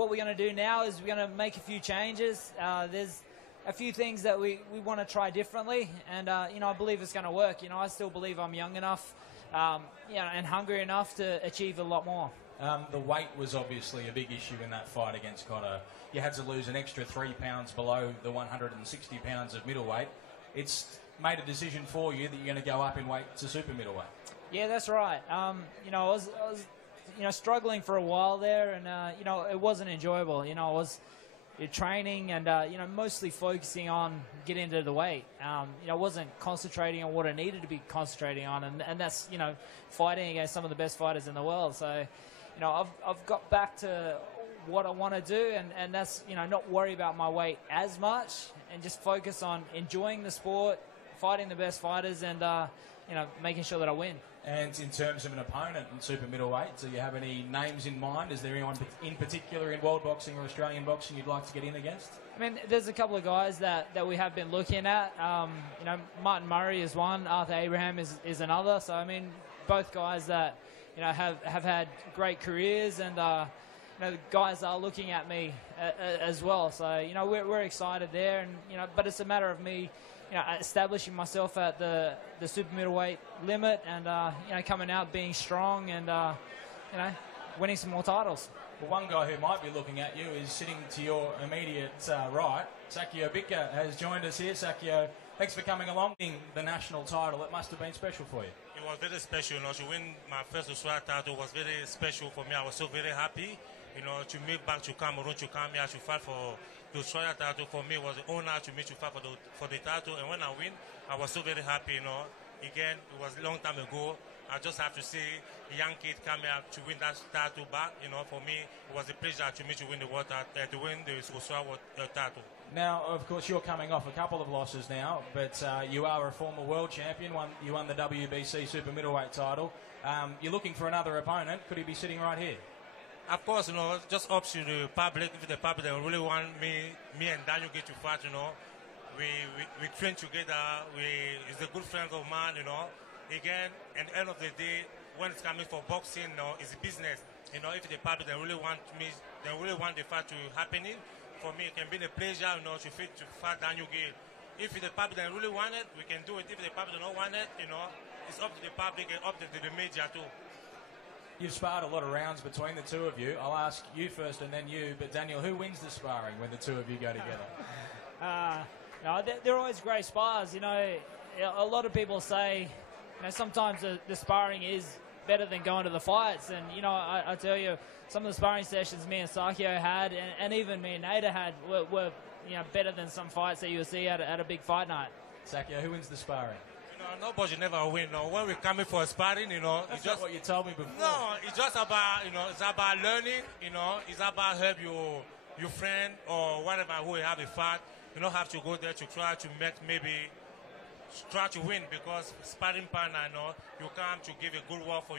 what we're going to do now is we're going to make a few changes. There's a few things that we want to try differently, and I believe it's going to work. I still believe I'm young enough, and hungry enough to achieve a lot more. The weight was obviously a big issue in that fight against Cotto. You had to lose an extra 3 pounds below the 160 pounds of middleweight. It's made a decision for you that you're going to go up in weight to super middleweight. Yeah, that's right. I was struggling for a while there, and it wasn't enjoyable. I was training and mostly focusing on getting into the weight. I wasn't concentrating on what I needed to be concentrating on, and that's fighting against some of the best fighters in the world. So I've got back to what I want to do, and that's not worry about my weight as much, and just focus on enjoying the sport, fighting the best fighters, and making sure that I win. And in terms of an opponent in super middleweight, do you have any names in mind? Is there anyone in particular in world boxing or Australian boxing you'd like to get in against? I mean, there's a couple of guys that we have been looking at. Martin Murray is one, Arthur Abraham is another. So, I mean, both guys that have had great careers, and the guys are looking at me as well. So, we're excited there, and but it's a matter of me establishing myself at the super middleweight limit, and coming out being strong, and winning some more titles. Well, one guy who might be looking at you is sitting to your immediate right. Sakio Bika has joined us here. Sakio, thanks for coming along. The national title, it must have been special for you. It was very special. To win my first Australian title was very special for me. I was so very happy. To move back to Cameroon, to come here to fight for the Australian title. For me, it was an honor to meet to fight for the title. And when I win, I was so very happy. Again, it was a long time ago. I just have to see a young kid come here to win that title back. For me, it was a pleasure to meet to win the world to win the Australian title. Now, of course, you're coming off a couple of losses now, but you are a former world champion. You won the WBC super middleweight title. You're looking for another opponent. Could he be sitting right here? Of course, just up to the public. If the public they really want me and Daniel get to fight, we train together. He's a good friend of mine, Again, at the end of the day, when it's coming for boxing, it's business. If the public they really want me, they really want the fight to happening. For me, it can be a pleasure, to fight Daniel Geale. If the public they really want it, we can do it. If the public don't want it, it's up to the public and up to the media too. You've sparred a lot of rounds between the two of you. I'll ask you first and then you. But, Daniel, who wins the sparring when the two of you go together? They're always great spars. A lot of people say, sometimes the sparring is better than going to the fights. And, I tell you, some of the sparring sessions me and Sakio had, and even me and Nader had, were better than some fights that you'll see at a big fight night. Sakio, who wins the sparring? Nobody never win. When we're coming for sparring, That's it's just what you told me before. No, it's just about, it's about learning, it's about help your friend or whatever who you have a fight. You don't have to go there to try to try to win, because sparring partner, you come to give a good work for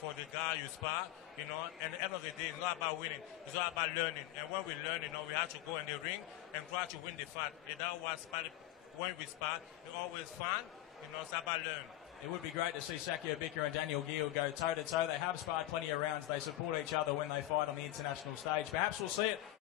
for the guy you spar, and at the end of the day, it's not about winning, it's all about learning. And when we learn, we have to go in the ring and try to win the fight. And that was sparring. When we spar, it's always fun. It's about learn. It would be great to see Sakio Bika and Daniel Geale go toe-to-toe. They have sparred plenty of rounds. They support each other when they fight on the international stage. Perhaps we'll see it